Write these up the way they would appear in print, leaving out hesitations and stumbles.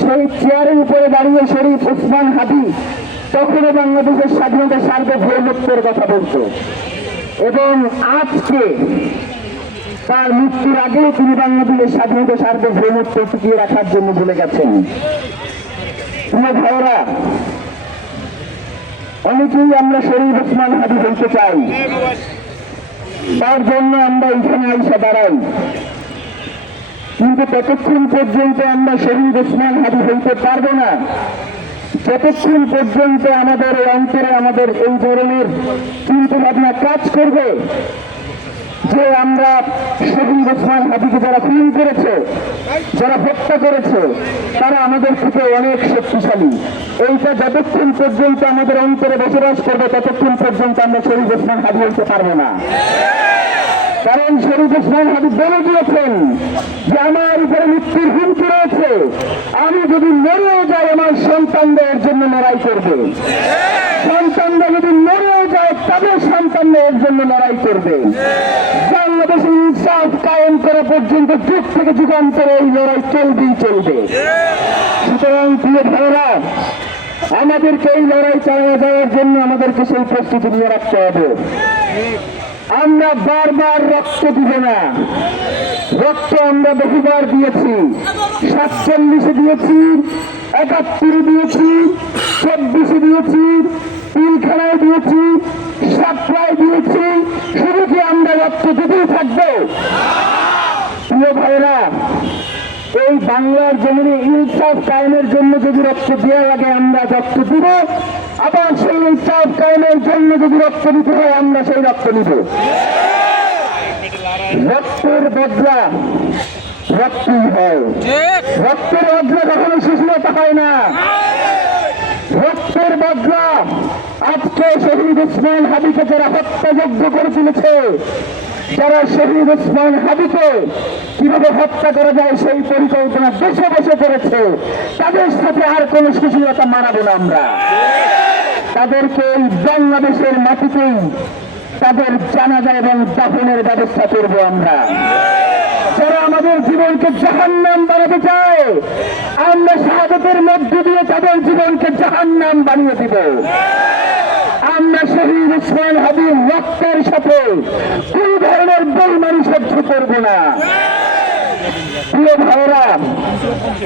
সেই চেয়ারের উপরে দাঁড়িয়ে শরীফ ওসমান হাদি তখনও বাংলাদেশের স্বাধীনতা সার্বভৌমত্বের কথা বলতো, এবং আজকে তার মৃত্যুর আগেও তিনি বাংলাদেশের স্বাধীনতা সার্বভৌমত্ব টিকিয়ে রাখার জন্য বলে গেছেন। প্রিয় ভাইয়েরা, অনেকেই আমরা শরীফ ওসমান হাদি হইতে চাই, তার জন্য আমরা এখানে এসে দাঁড়াই, কিন্তু ততক্ষণ পর্যন্ত আমরা শরীফ ওসমান হাদি হইতে পারবো না যতক্ষণ পর্যন্ত আমাদের অন্তরে আমাদের এই ধরনের চিন্তা ভাবনা কাজ করবে যে আমরা শরীফ ওসমান হাদিকে যারা খুন করেছে, যারা হত্যা করেছে, তারা আমাদের থেকে অনেক শক্তিশালী। এইটা যতক্ষণ পর্যন্ত আমাদের অন্তরে বসবাস করবে ততক্ষণ পর্যন্ত আমরা শরীফ ওসমান হাদি হইতে পারবো না। কারণ শরীফ ওসমান হাদি বলে দিয়েছেন যে আমার উপরে মৃত্যুর হুমকি রয়েছে, আমি যদি মরেও যাই আমার সন্তানদের জন্য লড়াই করবে, সন্তানরা যদি মরেও যায় তাদের সন্তানদের জন্য লড়াই করবে। বাংলাদেশে ইনসাফ কায়েম করা পর্যন্ত যুগ থেকে যুগান্তরে এই লড়াই চলবেই চলবে। সুতরাং প্রিয় ভাইয়েরা, আমাদেরকে এই লড়াই চালিয়ে যাওয়ার জন্য আমাদেরকে সেই প্রস্তুতি নিয়ে রাখতে হবে। আমরা বারবার রক্ত দিব না, রক্ত আমরা বহুবার দিয়েছি, 47-এ দিয়েছি, 71-এ দিয়েছি, 24-এ দিয়েছি, পিলখানায় দিয়েছি, সাতরায় দিয়েছি, শুধু কি আমরা রক্ত দিতেই থাকবো? প্রিয় ভাইরা, এই বাংলার জমিনে ইনসাফ কায়েমের জন্য যদি রক্ত দেওয়া লাগে আমরা রক্ত দিব, আবার সেই ইনসাফ কায়েমের জন্য যদি রক্ত দিতে হয় আমরা সেই রক্ত নিব। রক্তের বদলা রক্তই হয়, রক্তের বদলা কখনো সুস্থতা হয় না। রক্তের বদলা আজকে শহীদ ওসমান হাদিকে যারা হত্যাযজ্ঞ করে তুলেছে, যারা শহীদ ওসমান হাদিকে কিভাবে হত্যা করা যায় সেই পরিকল্পনা বসে বসে করেছে, তাদের সাথে আর কোন সুশীলতা মানাবো না আমরা। তাদেরকে এই বাংলাদেশের মাটিতেই তাদের জানাজা এবং দাফনের ব্যবস্থা করবো আমরা। যারা আমাদের জীবনকে জাহান্নাম বানাতে চায়, আমরা শাহাদাতের মধ্য দিয়ে তাদের জীবনকে জাহান্নাম বানিয়ে দিব। আমরা শহীদ ওসমান হাদির রক্তের সাথে কোন ধরনের বেইমানি সহ্য করবো না। প্রিয় ভাইয়েরা,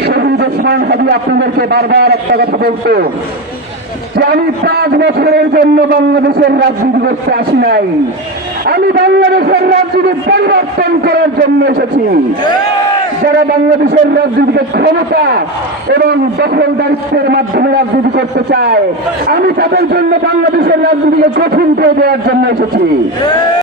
শহীদ ওসমান হাদি আপনাদেরকে বারবার একটা কথা বলতো যে আমি 5 বছরের জন্য বাংলাদেশের রাজনীতি করতে আসি নাই, আমি বাংলাদেশের রাজনীতি পরিবর্তন করার জন্য এসেছি। যারা বাংলাদেশের রাজনীতিকে ক্ষমতা এবং দখলদারিত্বের মাধ্যমে রাজনীতি করতে চায়, আমি তাদের জন্য বাংলাদেশের রাজনীতিকে কঠিন করে দেওয়ার জন্য এসেছি।